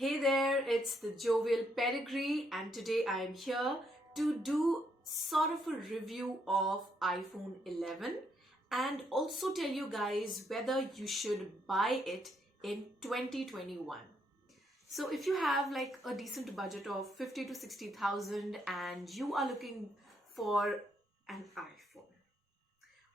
Hey there, it's the Jovial Pedigree, and today I am here to do sort of a review of iPhone 11 and also tell you guys whether you should buy it in 2021. So if you have like a decent budget of 50 to 60,000 and you are looking for an iPhone,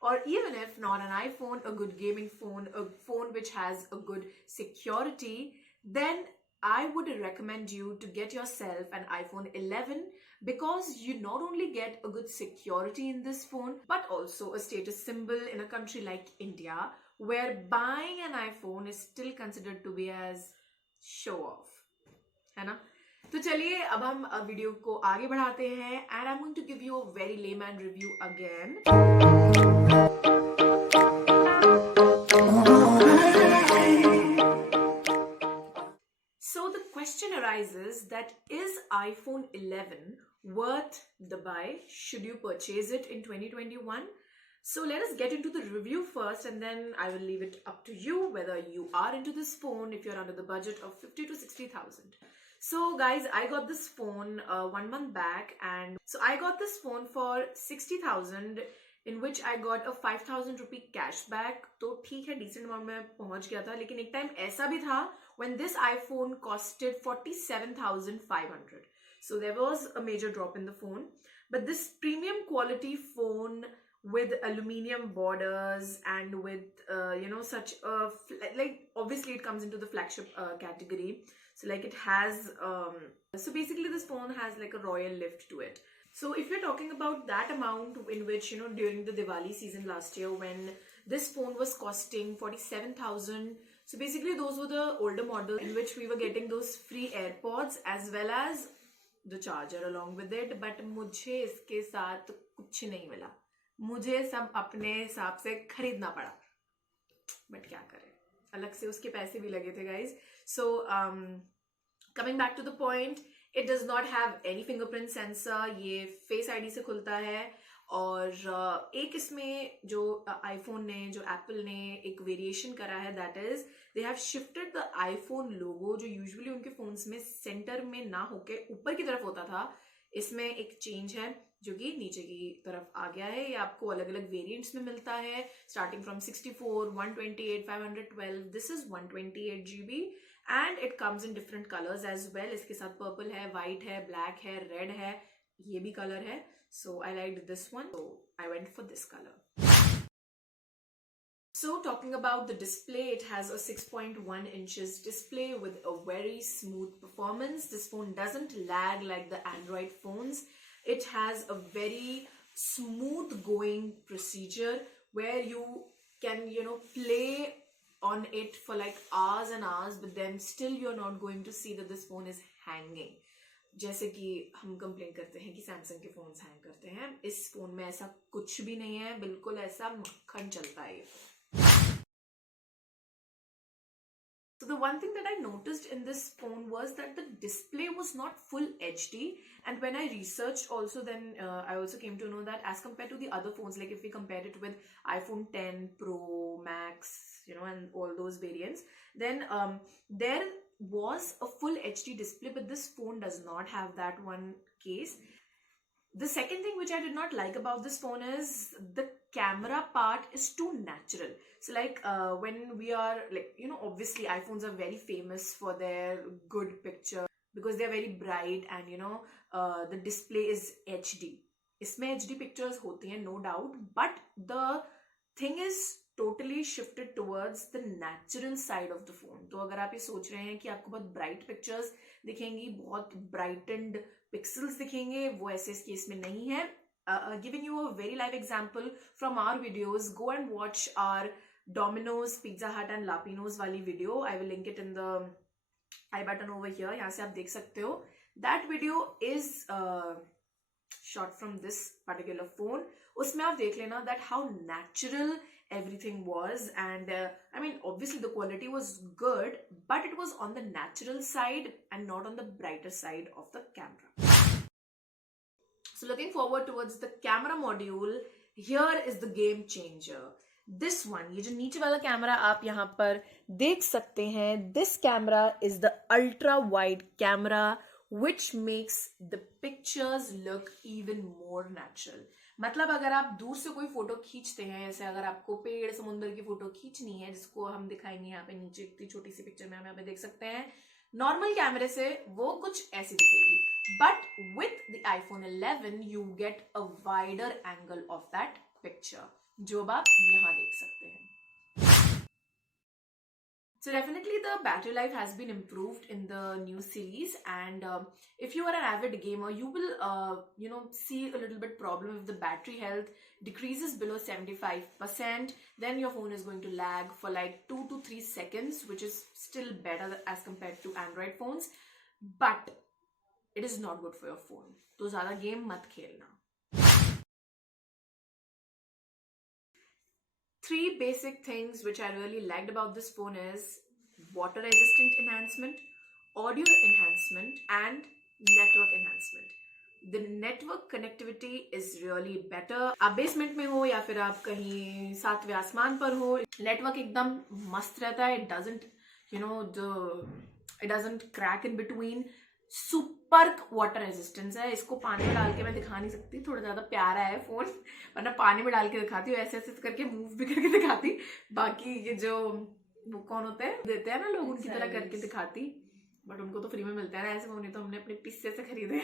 or even if not an iPhone, a good gaming phone, a phone which has a good security, then I would recommend you to get yourself an iPhone 11 because you not only get a good security in this phone but also a status symbol in a country like India where buying an iPhone is still considered to be as show off, है ना? तो चलिए अब हम video को आगे बढ़ाते हैं and I'm going to give you a very layman review again. So the question arises that is iPhone 11 worth the buy? Should you purchase it in 2021? So let us get into the review first and then I will leave it up to you whether you are into this phone if you're under the budget of 50 to 60,000. So guys, I got this phone 1 month back, and so I got this phone for 60,000 in which I got a 5,000 rupee cashback. तो ठीक है, decent amount में पहुंच गया था, लेकिन एक time ऐसा भी था when this iPhone costed 47,500. So there was a major drop in the phone. But this premium quality phone with aluminium borders and with such a like obviously it comes into the flagship category. So like it has so basically this phone has like a royal lift to it. So if you're talking about that amount in which during the Diwali season last year when this phone was costing 47,000, so basically those were the older model in which we were getting those free AirPods as well as the charger along with it. But मुझे इसके साथ कुछ नहीं मिला, मुझे सब अपने हिसाब से खरीदना पड़ा. बट क्या करें, अलग से उसके पैसे भी लगे थे guys. So coming back to the point, it does not have any fingerprint sensor. ये Face ID से खुलता है और एक इसमें जो iPhone ने, जो Apple ने एक वेरिएशन करा है, that is they have shifted the iPhone logo जो usually उनके phones में center में ना होके ऊपर की तरफ होता था, इसमें एक change है जो कि नीचे की तरफ आ गया है. ये आपको अलग अलग वेरिएंट्स में मिलता है starting from 64, 128, 512. This is 128 GB and it comes in different colors as well. इसके साथ purple है, white है, black है, red है, ये भी color है. So I liked this one, so I went for this color. So talking about the display, it has a 6.1 inches display with a very smooth performance. This phone doesn't lag like the Android phones. It has a very smooth going procedure where you can play on it for like hours and hours, but then still you're not going to see that this phone is hanging. जैसे कि हम complain करते हैं कि Samsung के phones hang करते हैं, इस फोन में ऐसा कुछ भी नहीं है, बिल्कुल ऐसा मक्खन चलता है ये. So the one thing that I noticed in this phone was that the display was not full HD, and when I researched also, then I also came to know that as compared to the other phones, like if we compare it with iPhone 10 Pro Max, and all those variants, then there was a full HD display, but this phone does not have that one case. The second thing which I did not like about this phone is the camera part is too natural. So like when we are like, obviously iPhones are very famous for their good picture because they're very bright and the display is HD. इसमें HD pictures होती हैं, no doubt, but the thing is totally shifted towards the natural side of the phone. तो अगर आप ये सोच रहे हैं कि आपको बहुत bright pictures दिखेंगी, बहुत brightened pixels दिखेंगे, वो ऐसे इस केस में नहीं है. Giving you a very live example from our videos, go and watch our Domino's, Pizza Hut and Lapino's वाली video. I will link it in the I button over here. यहाँ से आप देख सकते हो. That video is shot from this particular phone. उसमें आप देख लेना that how natural everything was, and I mean obviously the quality was good, but it was on the natural side and not on the brighter side of the camera. So looking forward towards the camera module, here is the game changer. This one, ये जो नीचे वाला camera आप यहाँ पर देख सकते हैं, this camera is the ultra wide camera which makes the pictures look even more natural. मतलब अगर आप दूर से कोई फोटो खींचते हैं, जैसे अगर आपको पेड़ समुद्र की फोटो खींचनी है, जिसको हम दिखाएंगे यहाँ पे नीचे इतनी छोटी सी पिक्चर में हम यहाँ पे देख सकते हैं, नॉर्मल कैमरे से वो कुछ ऐसी दिखेगी, but with the iPhone 11 you get a wider angle of that picture, जो आप यहाँ देख सकते हैं. So definitely the battery life has been improved in the new series, and if you are an avid gamer, you will see a little bit problem if the battery health decreases below 75%. Then your phone is going to lag for like 2 to 3 seconds, which is still better as compared to Android phones, but it is not good for your phone. तो ज़्यादा game मत खेलना. 3 basic things which I really liked about this phone is water resistant enhancement, audio enhancement, and network enhancement. The network connectivity is really better. आप basement में हो या फिर आप कहीं सातवें आसमान पर हो, नेटवर्क एकदम मस्त रहता है. It doesn't crack in between. Super water resistance है. इसको पानी में डाल के मैं दिखा नहीं सकती, थोड़ा ज्यादा प्यारा है फोन, वरना पानी में डाल के दिखाती हूँ, ऐसे ऐसे करके मूव भी करके दिखाती. बाकी ये जो वो कौन होते हैं देते हैं ना लोग, उनकी तरह करके दिखाती, बट उनको तो फ्री में मिलता है ना ऐसे फोन, तो हमने अपने पिस्से से खरीदे.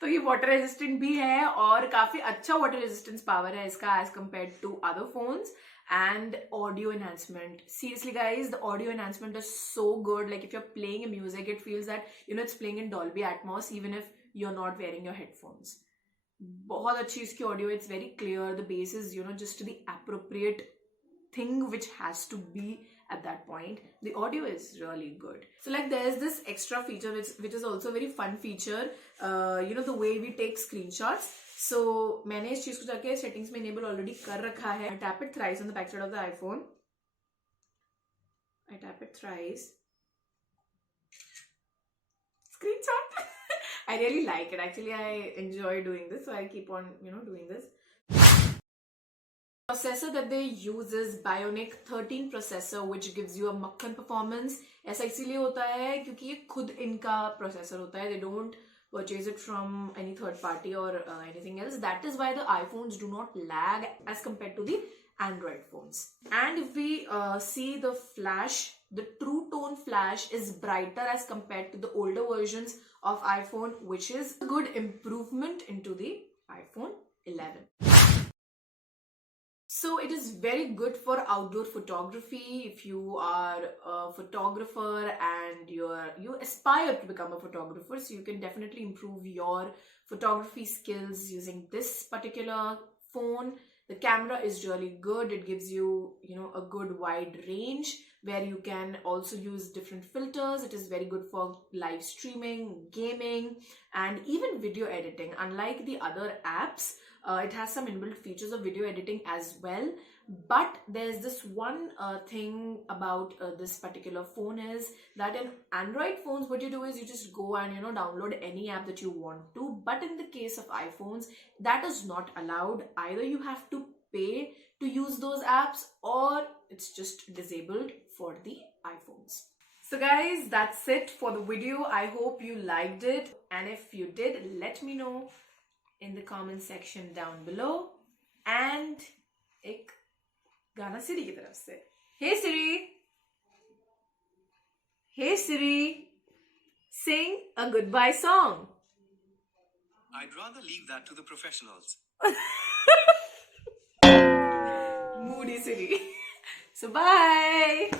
तो ये वाटर रेजिस्टेंट भी है और काफी अच्छा वाटर रेजिस्टेंस पावर है इसका as compare to other phones. And audio enhancement, seriously guys, the audio enhancement is so good. Like if you're playing a music, it feels that it's playing in Dolby Atmos even if you're not wearing your headphones. बहुत अच्छी इसकी audio, it's very clear, the bass is just the appropriate thing which has to be at that point. The audio is really good. So like there's this extra feature which is also a very fun feature, the way we take screenshots. So मैंने इस चीज को जाके settings में enable already कर रखा है. I tap it thrice on the back side of the iPhone. I tap it thrice. Screenshot. I really like it. Actually, I enjoy doing this, so I keep on doing this. Processor that they use is Bionic 13 processor, which gives you a makhan performance. ऐसा इसीलिए होता है क्योंकि ये खुद इनका processor होता है. They don't purchase it from any third party or anything else. That is why the iPhones do not lag as compared to the Android phones. And if we see the flash, the true tone flash is brighter as compared to the older versions of iPhone, which is a good improvement into the iPhone 11. So it is very good for outdoor photography. If you are a photographer and you aspire to become a photographer, so you can definitely improve your photography skills using this particular phone. The camera is really good. It gives you, a good wide range where you can also use different filters. It is very good for live streaming, gaming, and even video editing. Unlike the other apps, it has some inbuilt features of video editing as well. But there's this one thing about this particular phone is that in Android phones, what you do is you just go and download any app that you want to. But in the case of iPhones, that is not allowed. Either you have to pay to use those apps or it's just disabled for the iPhones. So guys, that's it for the video. I hope you liked it, and if you did, let me know in the comment section down below. And एक गाना सिरी की तरफ से. Hey Siri, hey Siri, sing a goodbye song. I'd rather leave that to the professionals. Moody Siri. So bye.